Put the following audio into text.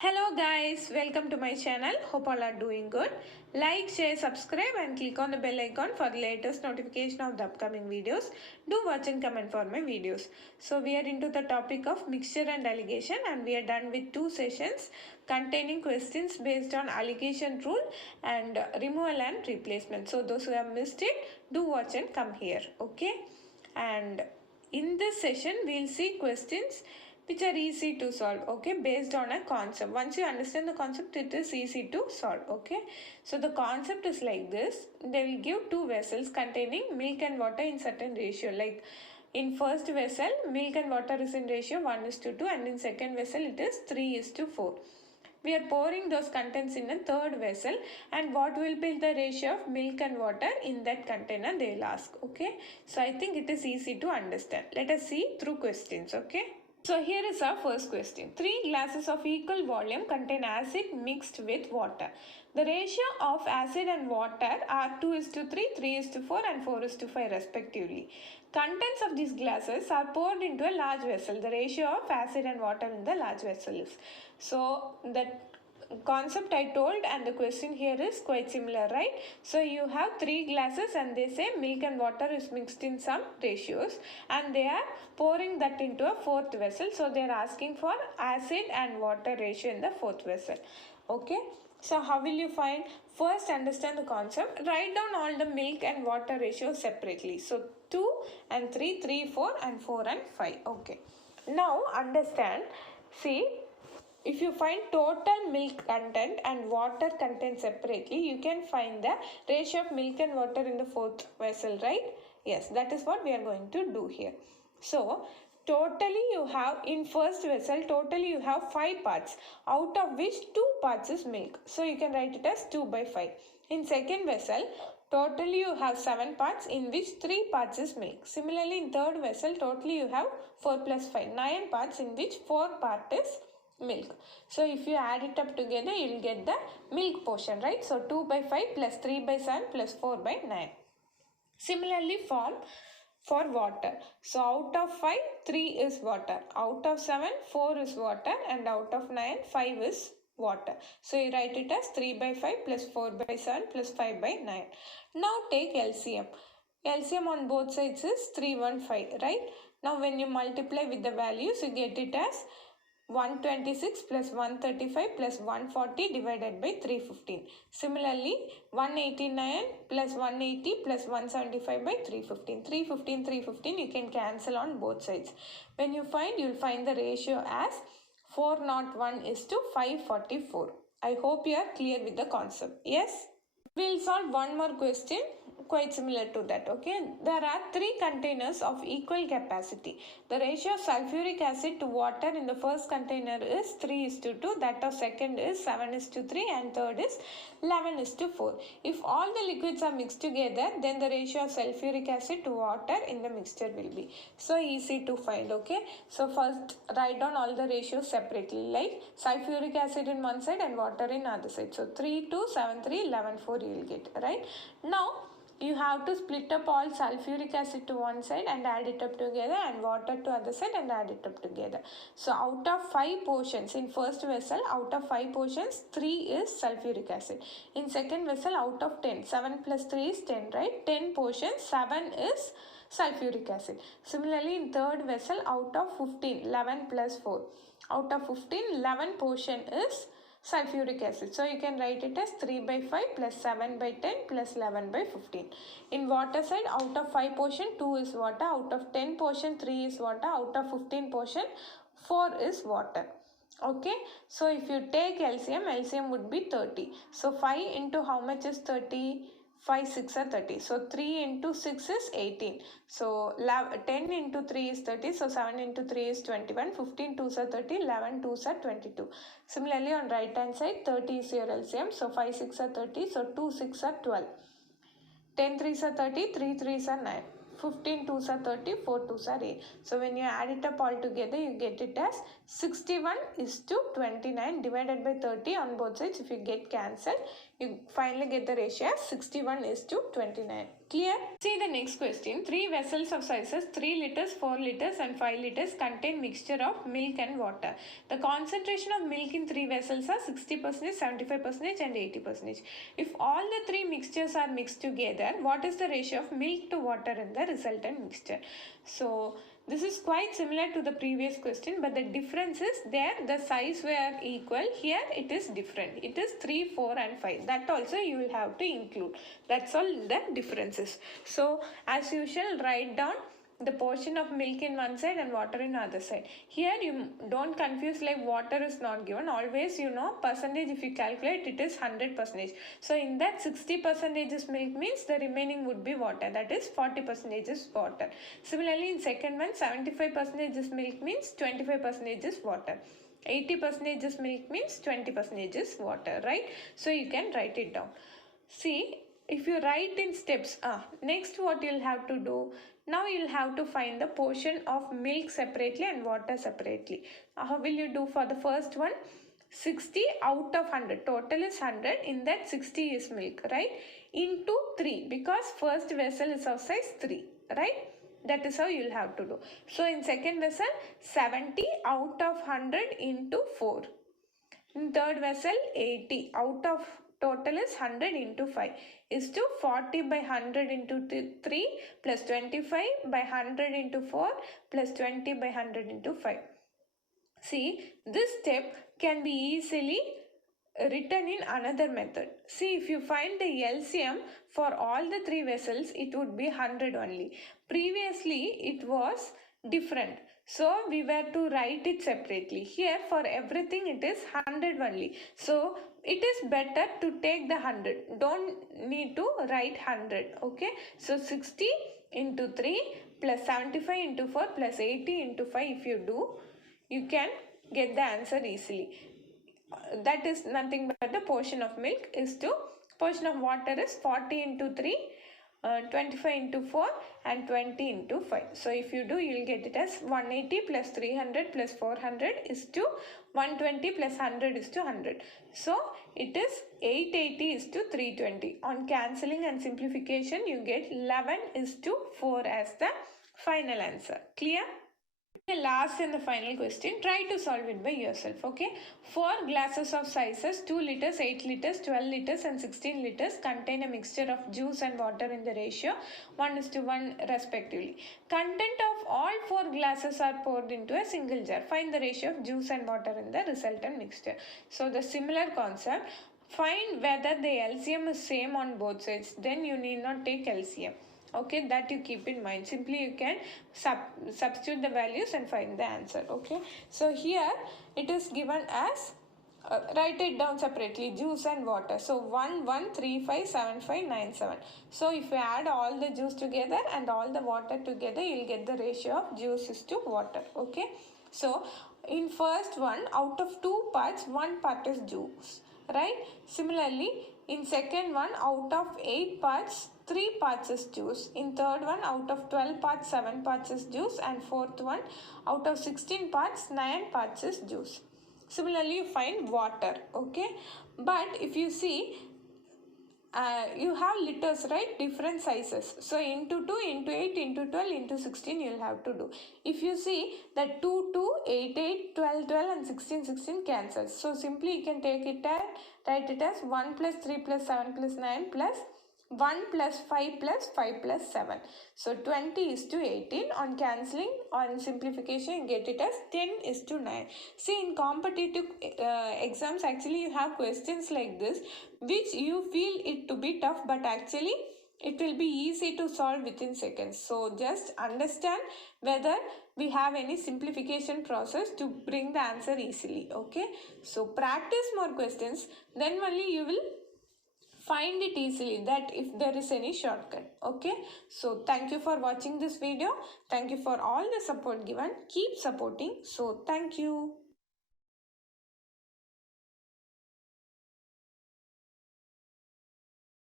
Hello guys, welcome to my channel. Hope all are doing good. Like, share, subscribe and click on the bell icon for the latest notification of the upcoming videos. Do watch and comment for my videos. So we are into the topic of mixture and alligation, and we are done with 2 sessions containing questions based on alligation rule and removal and replacement. So those who have missed it, do watch and come here. Okay. And in this session, we will see questions which are easy to solve, okay, based on a concept. Once you understand the concept, it is easy to solve, okay. So the concept is like this. They will give 2 vessels containing milk and water in certain ratio. Like in first vessel, milk and water is in ratio 1:2, and in second vessel it is 3:4. We are pouring those contents in a third vessel, and what will be the ratio of milk and water in that container, they will ask, okay. So I think it is easy to understand. Let us see through questions, okay. So here is our first question. 3 glasses of equal volume contain acid mixed with water. The ratio of acid and water are 2:3, 3:4 and 4:5 respectively. Contents of these glasses are poured into a large vessel. The ratio of acid and water in the large vessel is. So that concept I told, and the question here is quite similar, right? So you have 3 glasses and they say milk and water is mixed in some ratios, and they are pouring that into a fourth vessel. So they are asking for acid and water ratio in the fourth vessel, okay. So how will you find? First, understand the concept. Write down all the milk and water ratios separately. So 2 and 3, 3, 4 and 4 and 5, okay. Now understand, see, if you find total milk content and water content separately, you can find the ratio of milk and water in the fourth vessel, right? Yes, that is what we are going to do here. So, totally you have, in first vessel, totally you have 5 parts, out of which 2 parts is milk. So, you can write it as 2/5. In second vessel, totally you have 7 parts, in which 3 parts is milk. Similarly, in third vessel, totally you have 4 plus 5, 9 parts, in which 4 part is milk. So if you add it up together, you will get the milk portion, right? So 2/5 plus 3/7 plus 4/9. Similarly, for water. So out of 5, 3 is water. Out of 7, 4 is water. And out of 9, 5 is water. So you write it as 3/5 plus 4/7 plus 5/9. Now take LCM. LCM on both sides is 315, right? Now when you multiply with the values, you get it as 126 plus 135 plus 140 divided by 315. Similarly, 189 plus 180 plus 175 by 315. 315, 315 you can cancel on both sides. When you find, you will find the ratio as 401:544. I hope you are clear with the concept. Yes? We will solve one more question quite similar to that, okay. There are 3 containers of equal capacity. The ratio of sulfuric acid to water in the first container is 3:2, that of second is 7:3 and third is 11:4. If all the liquids are mixed together, then the ratio of sulfuric acid to water in the mixture will be. So easy to find, okay. So first write down all the ratios separately, like sulfuric acid in one side and water in other side. So 3, 2, 7, 3, 11, 4 you will get, right. Now you have to split up all sulfuric acid to one side and add it up together, and water to other side and add it up together. So out of 5 portions in first vessel, out of 5 portions, 3 is sulfuric acid. In second vessel, out of 10, 7 plus 3 is 10, right? 10 portions, 7 is sulfuric acid. Similarly, in third vessel, out of 15, 11 plus 4. Out of 15, 11 portion is sulfuric acid. So you can write it as 3/5 plus 7/10 plus 11/15. In water side, out of 5 portion, 2 is water. Out of 10 portion, 3 is water. Out of 15 portion, 4 is water. Okay. So if you take LCM, LCM would be 30. So 5 into how much is 30? 5, 6 are 30. So 3 into 6 is 18. So 10 into 3 is 30. So 7 into 3 is 21. 15 2s are 30. 11 2s are 22. Similarly, on right hand side, 30 is your LCM. So 5 6 are 30. So 2 6 are 12. 10 3s are 30. 3 3s are 9. 15 2s are 30. 4 2s are 8. So when you add it up all together, you get it as 61 is to 29 divided by 30 on both sides. If you get cancelled, you finally get the ratio as 61 is to 29. Clear? See the next question. 3 vessels of sizes 3 liters, 4 liters and 5 liters contain mixture of milk and water. The concentration of milk in 3 vessels are 60%, 75% and 80%. If all the 3 mixtures are mixed together, what is the ratio of milk to water in the resultant mixture? So this is quite similar to the previous question, but the difference is there the size were equal. Here it is different. It is 3, 4 and 5. That also you will have to include. That's all the differences. So as usual, write down the portion of milk in one side and water in other side. Here you don't confuse like water is not given. Always percentage if you calculate it is 100%. So in that 60% is milk means the remaining would be water. That is 40% is water. Similarly in second one 75% is milk means 25% is water. 80% is milk means 20% is water, right? So you can write it down. See, if you write in steps, next what you'll have to do, now you'll have to find the portion of milk separately and water separately. How will you do for the first one? 60 out of 100. Total is 100. In that 60 is milk, right? Into 3 because first vessel is of size 3, right? That is how you'll have to do. So in second vessel, 70 out of 100 into 4. In third vessel, 80 out of total is 100 into 5 is to 40 by 100 into 3 plus 25 by 100 into 4 plus 20 by 100 into 5. See, this step can be easily written in another method. See, if you find the LCM for all the 3 vessels, it would be 100 only. Previously, it was different. So, we were to write it separately. Here, for everything, it is 100 only. So, it is better to take the 100. Don't need to write 100. Okay. So, 60 into 3 plus 75 into 4 plus 80 into 5 if you do, you can get the answer easily. That is nothing but the portion of milk is to portion of water is 40 into 3, 25 into 4 and 20 into 5. So if you do, you will get it as 180 plus 300 plus 400 is to 120 plus 100 is to 100. So it is 880 is to 320. On cancelling and simplification, you get 11 is to 4 as the final answer. Clear? The last and the final question, try to solve it by yourself. Okay, 4 glasses of sizes 2 liters, 8 liters, 12 liters and 16 liters contain a mixture of juice and water in the ratio 1:1 respectively. Content of all 4 glasses are poured into a single jar. Find the ratio of juice and water in the resultant mixture. So the similar concept, find whether the LCM is same on both sides. Then you need not take LCM. Okay, that you keep in mind. Simply you can substitute the values and find the answer. Okay, so here it is given as write it down separately, juice and water. So 1 1 3 5 7 5 9 7. So if you add all the juice together and all the water together, you will get the ratio of juices to water. Okay, so in first one, out of 2 parts, 1 part is juice, right? Similarly, in second one, out of 8 parts, 3 parts is juice. In third one, out of 12 parts, 7 parts is juice. And fourth one, out of 16 parts, 9 parts is juice. Similarly, you find water. Okay. But if you see, you have liters, right? Different sizes. So into 2, into 8, into 12, into 16 you'll have to do. If you see that 2, 2, 8, 8, 12, 12 and 16, 16 cancels. So simply you can take it as, write it as 1 plus 3 plus 7 plus 9 plus 1 plus 5 plus 5 plus 7. So 20 is to 18. On cancelling, on simplification, you get it as 10 is to 9. See, in competitive exams, actually you have questions like this, which you feel it to be tough, but actually it will be easy to solve within seconds. So just understand whether we have any simplification process to bring the answer easily. Okay. So practice more questions, then only you will find it easily that if there is any shortcut. Okay, so thank you for watching this video. Thank you for all the support given. Keep supporting. So thank you.